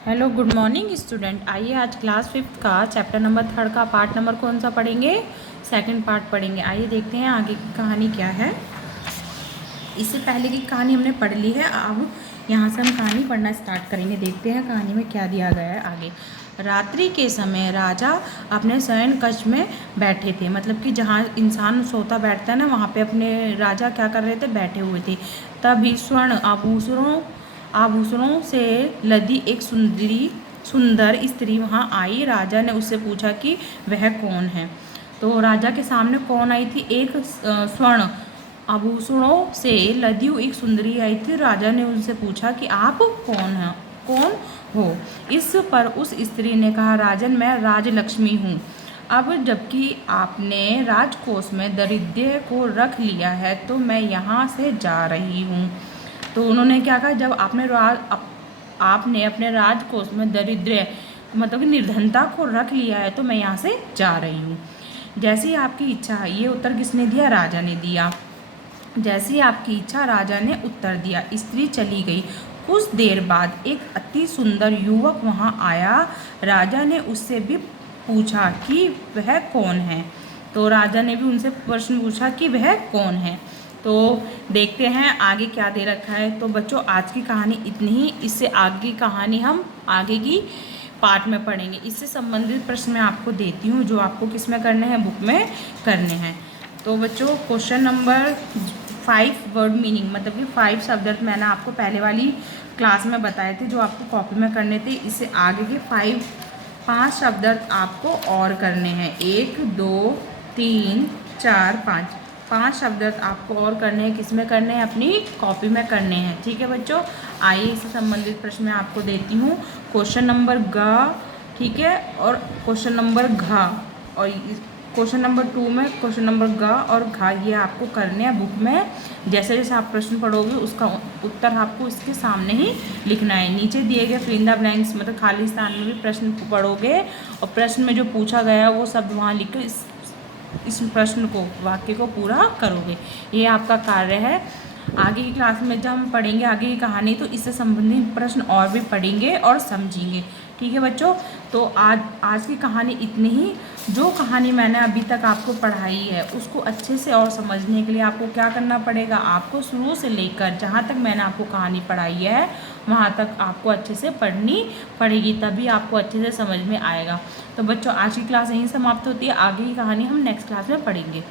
Hello good morning student. आइए आज class 5th का चैप्टर नंबर 3 का पार्ट नंबर कौन सा पढ़ेंगे? सेकंड पार्ट पढ़ेंगे। आइए देखते हैं आगे की कहानी क्या है। इससे पहले की कहानी हमने पढ़ ली है, अब यहाँ से हम कहानी पढ़ना स्टार्ट करेंगे। देखते हैं कहानी में क्या दिया गया है आगे। रात्रि के समय राजा अपने शयन कक्ष में बैठे थे, मतलब कि जहाँ इंसान सोता बैठता है ना, वहाँ पे अपने राजा क्या कर रहे थे, बैठे हुए थे। तभी स्वर्ण आभूषणों से लदी एक सुंदर स्त्री वहाँ आई। राजा ने उससे पूछा कि वह कौन है। तो राजा के सामने कौन आई थी? एक स्वर्ण आभूषणों से लदी हुई एक सुंदरी आई थी। राजा ने उनसे पूछा कि आप कौन हो। इस पर उस स्त्री ने कहा, राजन मैं राजलक्ष्मी हूँ। अब जबकि आपने राजकोष में दारिद्र्य को रख लिया है तो मैं यहाँ से जा रही हूँ। तो उन्होंने क्या कहा, जब आपने अपने राजकोष में दारिद्र्य मतलब कि निर्धनता को रख लिया है तो मैं यहाँ से जा रही हूँ। जैसी आपकी इच्छा है। ये उत्तर किसने दिया? राजा ने दिया। जैसी आपकी इच्छा, राजा ने उत्तर दिया। स्त्री चली गई। कुछ देर बाद एक अति सुंदर युवक वहाँ आया। राजा ने उससे भी पूछा कि वह कौन है। तो राजा ने भी उनसे प्रश्न पूछा कि वह कौन है। तो देखते हैं आगे क्या दे रखा है। तो बच्चों आज की कहानी इतनी ही। इससे आगे की कहानी हम आगे की पार्ट में पढ़ेंगे। इससे संबंधित प्रश्न मैं आपको देती हूँ जो आपको किस में करने हैं, बुक में करने हैं। तो बच्चों क्वेश्चन नंबर 5 वर्ड मीनिंग, मतलब कि 5 शब्द मैंने आपको पहले वाली क्लास में बताए थे जो आपको कॉपी में करने थे। इससे आगे के 5 शब्द आपको और करने हैं। 1 2 3 4 5 शब्द आपको और करने हैं। किस में करने हैं? अपनी कॉपी में करने हैं। ठीक है बच्चों, आइए इससे संबंधित प्रश्न मैं आपको देती हूँ। क्वेश्चन नंबर ग, ठीक है, और क्वेश्चन नंबर घ, और क्वेश्चन नंबर 2 में क्वेश्चन नंबर ग और घ, ये आपको करने हैं बुक में। जैसे जैसे आप प्रश्न पढ़ोगे उसका उत्तर आपको इसके सामने ही लिखना है। नीचे दिए गए फिल इन द ब्लैंक्स मतलब खाली स्थान में भी प्रश्न पढ़ोगे और प्रश्न में जो पूछा गया है वो शब्द वहाँ लिख कर इस प्रश्न को, वाक्य को पूरा करोगे। ये आपका कार्य है। आगे की क्लास में जब हम पढ़ेंगे आगे की कहानी तो इससे संबंधित प्रश्न और भी पढ़ेंगे और समझेंगे। ठीक है बच्चों, तो आज की कहानी इतनी ही। जो कहानी मैंने अभी तक आपको पढ़ाई है उसको अच्छे से और समझने के लिए आपको क्या करना पड़ेगा? आपको शुरू से लेकर जहाँ तक मैंने आपको कहानी पढ़ाई है वहाँ तक आपको अच्छे से पढ़नी पड़ेगी, तभी आपको अच्छे से समझ में आएगा। तो बच्चों आज की क्लास यहीं समाप्त होती है। आगे की कहानी हम नेक्स्ट क्लास में पढ़ेंगे।